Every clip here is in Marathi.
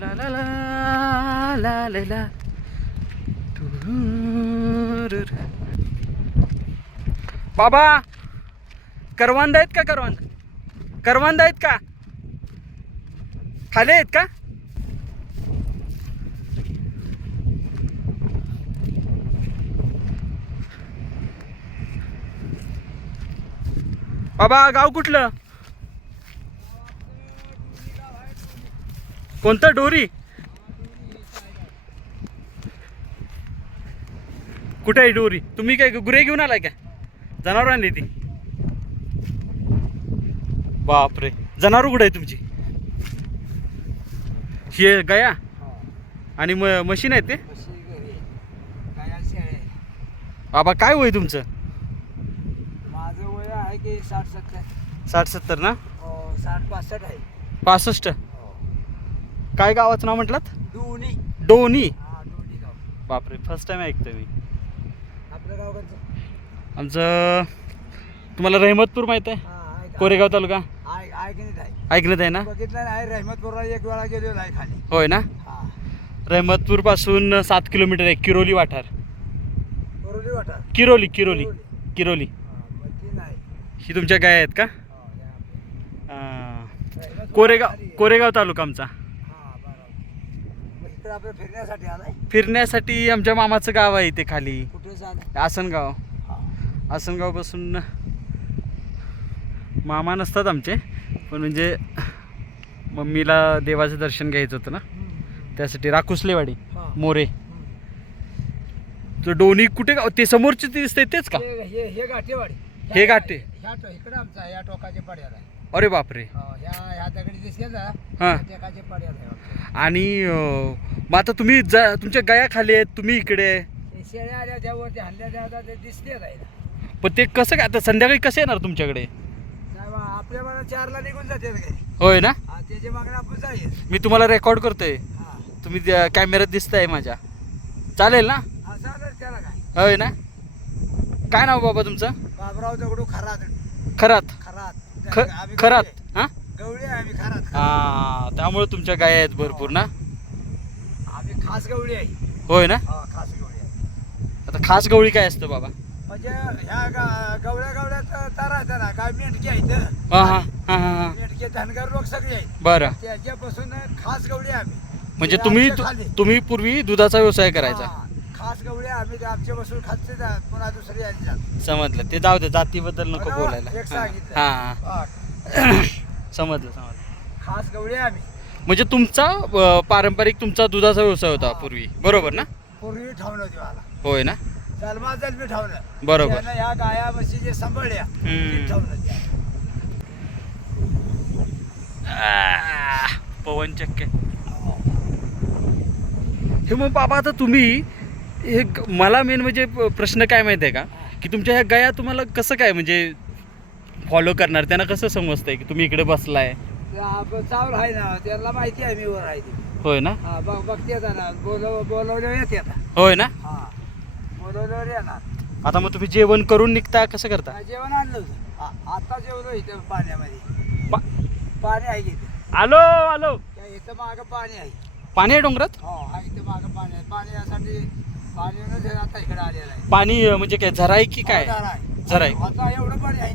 ला ला ला ला ला बाबा करवंद आहेत का करवंद? करवंद आहेत का? खाली आहेत का? बाबा गाव कुठलं? कोणतं डोरी? कुठे आहे डोरी? तुम्ही काय गुरे घेऊन आलाय का? जनावर आणली ती. बापरे. जनावर कुठे आहे तुमची? हे गया? आणि म मशीन आहे ते? बाबा काय वय तुमचं? माझं वय आहे की साठ सत्तर. साठ सत्तर ना? हो साठ पासष्ट आहे. पासष्ट. काय गावाचं नाव म्हटलं दोन्ही. डोनी हा दोन्ही गाव. बापरे फर्स्ट टाइम ऐकतोय मी. आमचं तुम्हाला रहमतपूर माहीत आहे? हा? कोरेगाव तालुका? आहे आहे की नाही आहे ऐकण्यात आहे ना बघितलं नाही रहमतपूरला एक वेळा गेलेलो खाली. होय ना? हा. रहमतपूरपासून सात किलोमीटर आहे किरोली वाठार. बरोली वाटा किरोली किरोली किरोली. हा, मग ती नाही. ही तुमच्या गाय आहेत का? हो, या. आपल्या. आ, रहमतपूर कोरेगाव. कोरेगाव तालुका आमचा. इकडे आपलं फिरण्यासाठी आलाय? फिरण्यासाठी आमच्या मामाचं गाव आहे इथे खाली. कुठे आसनगाव. हा. आसनगावपासून मामा नसतात आमचे पण म्हणजे मम्मीला देवाचं दर्शन घ्यायचं होतं ना. त्यासाठी राकुसलेवाडी हा. मोरे. तर डोनी कुठे गाव? ते समोरचे दिसते तेच का? हे गाठेवाडी. हे गाठे? ह्या टो इकडे आमचा या टोकाचे पड्याला आहे. अरे बापरे. हो, हा. आणि अं, मग आता तुम्ही जा तुमच्या गाया खाली आहेत तुम्ही इकडे? आहे. शेळ्या आल्या त्यावरती हल्ल्या त्या आता ते दिसते पण ते कसं काय आता संध्याकाळी कसे येणार तुमच्याकडे? साहेब, आपल्या मला चारला निघून जाते घरी. होय ना? हा, मागणं आपण जाईल. मी तुम्हाला रेकॉर्ड करतोय. हा. तुम्ही त्या कॅमेऱ्यात दिसताय माझ्या. चालेल ना? हा चालेल त्याला काय. होय ना? काय नाव बाबा तुमचं? बाबराव दगडू खरात. खरात. ख खरात गवळी हा? आहे. गवळी आहे आम्ही खरात हा त्यामुळे तुमच्या गाय आहेत भरपूर ना? आम्ही खास गवळी आहे. होय ना? हा खास गवळी आहे. आता खास गवळी काय असतं बाबा? म्हणजे ह्या गा- गवळ्या गवळ्यात तरायचं ना काय मेंढकी आहे इथं. हा हा हा हा हा. मेंढके धनगर लोक सगळे आहेत. बरं. त्याच्यापासून खास गवळी आहे आम्ही. म्हणजे ते तुम्ही आमच्या खाली. तुम्ही पूर्वी दुधाचा व्यवसाय करायचा. हा, गवळी आम्ही आमच्यापासून खालचे जा- पुन्हा दुसरी यायची जात. समजलं. ते जाऊ दे जातीबद्दल नको बरोबर, बोलायला. एक सांगितलं. हा हा. हा, समजलं समजलं. खास गवळी आम्ही. म्हणजे तुमचा अं, पारंपरिक तुमचा दुधाचा व्यवसाय होता हा. पूर्वी. बरोबर ना? पूर्वी ठावलं होती मला. होय ना? जन्मा जन्मी ठावलं बरोबर. त्यानं ह्या गाया म्हशी जे सांभाळल्या हम्म. ते पवन चक्के. हे मग बाबा आता तुम्ही हे ग- मला मेन म्हणजे प- प्रश्न काय माहिती आहे का? की तुमच्या ह्या गाया तुम्हाला कसं काय म्हणजे फॉलो करणार? त्यांना कसं समजतंय की तुम्ही इकडे बसलाय? चावल आहे ना. त्यांना माहिती आहे मी वर आहे ती. होय ना? हा बघ बघते आता ना. बोलव बोलवल्यावर येते आता. होय ना? हा. बोलवल्यावर येणार. आता मग तुम्ही जेवण करून निघता कसं करता? हा, जेवण आणलं होतं. हा, आता जेवलो इथं पाण्यामध्ये. पा- पाणी आहे की इथं? आलो आलो. त्या इथं मागं पाणी आहे. पाणी आहे डोंगरात? हो हा इथं मागं पाणी आहे. पाणी आता इकडे आलेलं आहे. पाणी अं, म्हणजे काय झराय की काय? झरा आहे. झरा आहे. आता एवढं पाणी आहे.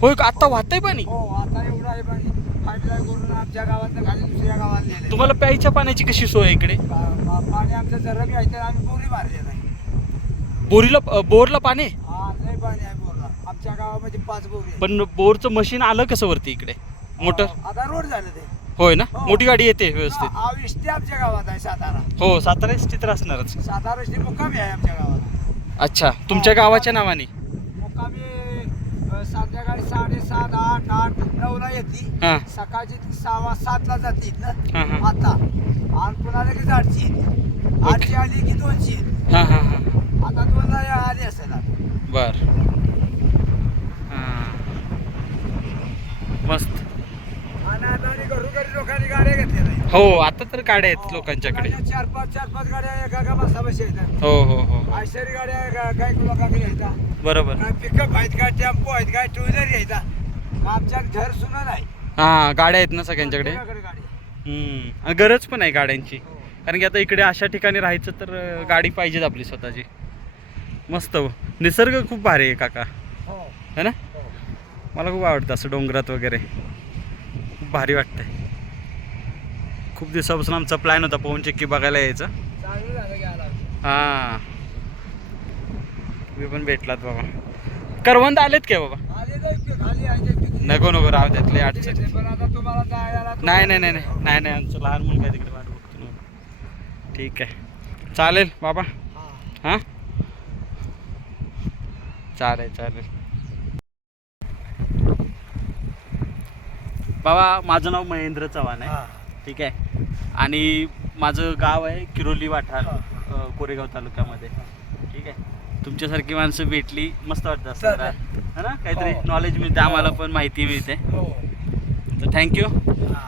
होय का? आत्ता वाहतंय पाणी? हो आता एवढं आहे पाणी. करून आमच्या गावात खाली दुसऱ्या गावात नेले तुम्हाला प्यायच्या पाण्याची कशी सोय आहे इकडे? पाणी आमच्या जरा बी आहे तर आम्ही बोरी मारले नाही बोरीला अं, बोरला पाणी? आहे? हा लय पाणी आहे बोरला. आमच्या गावामध्ये पाच बोरी. पण बोरचं मशीन आलं कसं वरती इकडे? मोटर? आता रोड झालं ते. होय ना? हो. मोठी गाडी येते व्यवस्थित. हा आमच्या गावात आहे सातारा. हो सातारा चित्र असणारच. सातारा इष्टी मुक्कामी आहे आमच्या गावात. अच्छा तुमच्या गावाच्या नावाने? मुक्कामी अ, संध्याकाळी साडेसात आठ आठ नऊला येते. सकाळची ती सहा सातला जाते ना? हा हा. आता. आणि पुन्हा लगेच आठची येते. आठची आली की दोनची येते. हा हा हा. आता दोनला या- आली असेल आता. बर. हा. मस्त आणि आता आणि घरोघरी लोकांनी गाड्या घेतल्या नाही. हो आता तर गाड्या आहेत लोकांच्याकडे. चार पाच चार पाच गाड्या एका एका बसाबशी येतात. हो हो हो. आश्चर्य गाड्या काही लोकांकडे येतात. बरोबर. काय पिकअप आहेत काय टेम्पो आहेत काय टू व्हीलर येतात. आमच्या घर सुद्धा नाही. हा गाड्या आहेत ना सगळ्यांच्याकडे? प्रत्येकाकडे गाडी आहे. हम्म. आणि गरज पण आहे गाड्यांची. हो. कारण की आता इकडे अशा ठिकाणी राहायचं तर अं, गाडी पाहिजेच आपली स्वतःची. मस्त हो. निसर्ग खूप भारी आहे काका. हो. है ना? हो. मला खूप आवडतं असं डोंगरात वगैरे. खूप भारी वाटतंय. खूप दिवसापासून आमचा प्लॅन होता पवन चक्की बघायला यायचा. हां. तुम्ही पण भेटलात बाबा. करवंद आलेत काय बाबा? नको नको राहू त्यातले अडचण नाही नाही नाही नाही नाही नाही आमचं लहान मुलगा तिकडे वाट बघतो. ठीक आहे. चालेल बाबा. हा. हां चालेल चालेल. बाबा माझं नाव महेंद्र चव्हाण आहे. ठीक आहे. आणि माझं गाव आहे किरोली वाठार हा. कोरेगाव तालुक्यामध्ये ठीक आहे तुमच्यासारखी माणसं भेटली मस्त वाटतं असं जरा. है ना काहीतरी हो. नॉलेज मिळते आम्हाला पण माहिती मिळते हो तर थँक्यू हा.